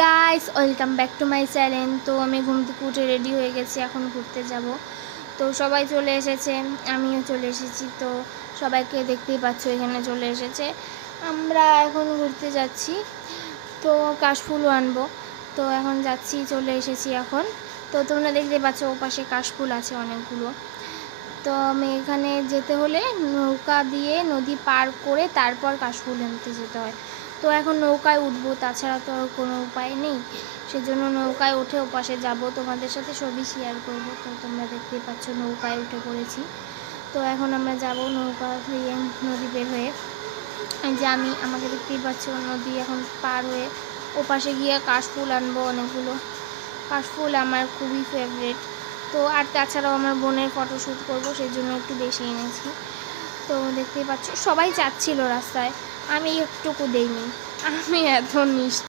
Guys, welcome back to my channel. তো আমি ঘুম থেকে উঠে রেডি হয়ে গেছি, এখন ঘুরতে যাব। তো সবাই চলে এসেছে, আমিও চলে এসেছি। তো সবাইকে দেখতেই পাচ্ছ, এখানে চলে এসেছে। আমরা এখন ঘুরতে যাচ্ছি, তো কাশফুলও আনবো। তো এখন যাচ্ছি, চলে এসেছি এখন। তো তোমরা দেখতে পাচ্ছ ওপাশে কাশফুল আছে অনেকগুলো। তো আমি এখানে যেতে হলে নৌকা দিয়ে নদী পার করে তারপর কাশফুল আনতে যেতে হয়। তো এখন নৌকায় উঠবো, তাছাড়া তো আর কোনো উপায় নেই। সেজন্য নৌকায় উঠে ওপাশে যাব, তোমাদের সাথে সবই শেয়ার করব। তো তোমরা দেখতেই পাচ্ছ নৌকায় উঠে পড়েছি। তো এখন আমরা যাব নৌকা দিয়ে নদী বের হয়ে। যে আমাকে দেখতেই পাচ্ছ নদী এখন পার হয়ে ওপাশে গিয়ে কাশফুল আনবো অনেকগুলো। কাশফুল আমার খুবই ফেভারিট। তো আর তাছাড়াও আমার বোনের ফটোশ্যুট করবো, সেই জন্য একটু বেশি এনেছি। তো দেখতেই পাচ্ছ সবাই যাচ্ছিল রাস্তায়, আমি একটুকু দেইনি। আমি এত